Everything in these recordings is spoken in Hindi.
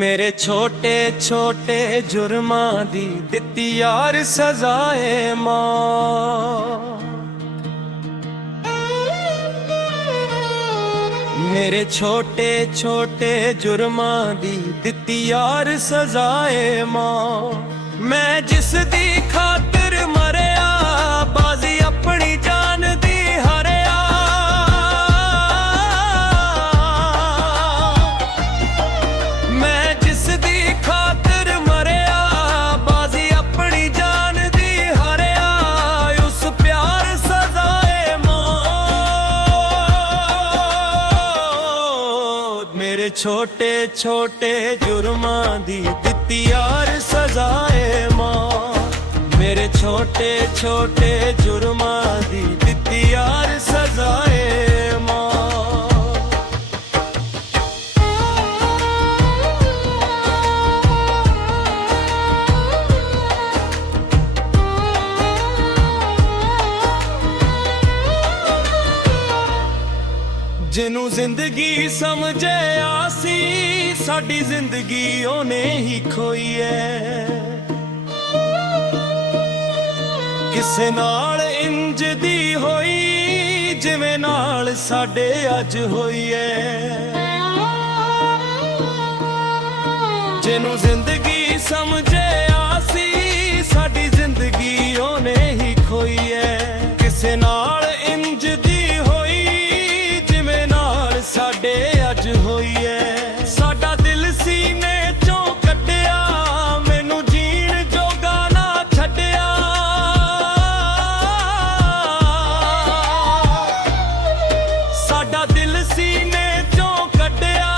मेरे छोटे छोटे जुर्मां दी दित्ती यार सजाए मां। मेरे छोटे छोटे जुर्मां दी दित्ती यार सजाए मां। मैं जिस दी खातिर मरिया बाजी अपनी जान दी हारिया। मैं जिस दी खातिर मरिया बाजी अपनी जान दी हारिया। उस प्यार सजाए मौत। मेरे छोटे छोटे जुर्मां दी दित्ती यार सजाए मां। मेरे छोटे छोटे जुर्मां दी दित्ती यार सजाए मां। जिन्नू जिंदगी समझे आसी साडी जिंदगी ओने ही खोई है। किसे नाल इंज दी होई जिवें नाल साडे अज होई है। जिन्नू जिंदगी समझे आसी साडी जिंदगी ओने ही खोई है। किसे नाल इंज दी साडे अज होई है। साडा दिल सीने चों कड्डिया मैनू जीण जोगा ना छड्डिया। साडा दिल सीने चों कड्डिया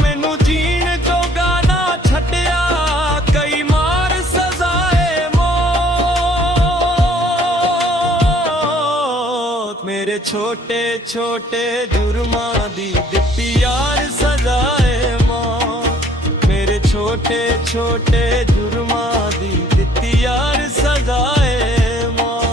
मैनू जीण जोगा ना छड्डिया। कई मार सजाए मौत। मेरे छोटे छोटे जुर्मां दी दित्ती यार सजाए मां। मेरे छोटे छोटे जुर्मां दी दित्ती यार सजाए मां।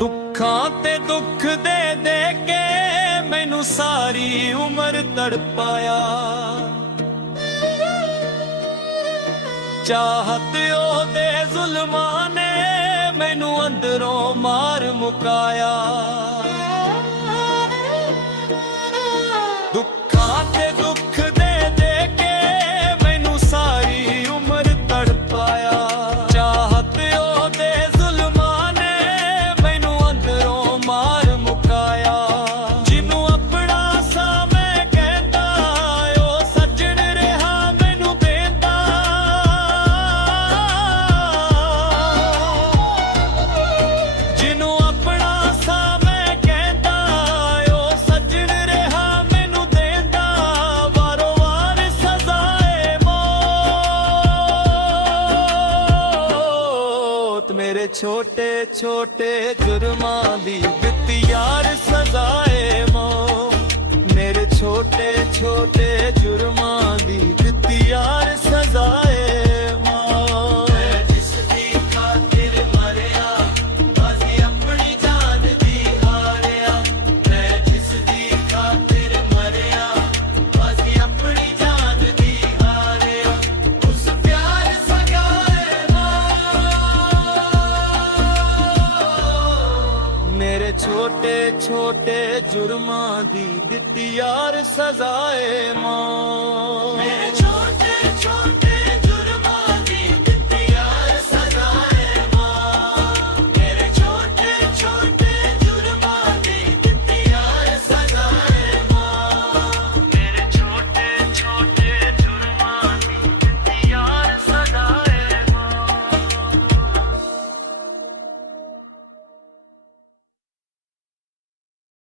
दुखां ते दुख दे दे के मैनू सारी उम्र तड़पाया। चाहत ओदे जुल्मां ने मैनू अंदरों मार मुकाया। दुखां ते दुख दे दे के मैनू सारी उम्र तड़पाया। चाहत ओदे जुल्मां ने मैनू अंदरों मार मुकाया। जिन्नू अपना सा मैं कहंदा ओ सज्जण रहा मैनू देंदा। जिन्नू अपना सा मैं कहंदा ओ सज्जण रहा मैनू देंदा। वारों वार सजाए मौत। मेरे छोटे छोटे जुर्मां दी दित्ती यार सजाए मौत। मेरे छोटे छोटे जुर्मां दी दित्ती यार सजाए मौत। मैं जिस दी खातिर मरिया बाजी अपनी जान दी हारिया। मैं जिस दी खातिर मरिया बाजी अपनी जान दी हारिया। उस प्यार सजाए मौत। मेरे छोटे छोटे जुर्मां दी दित्ती यार सजाए मौत।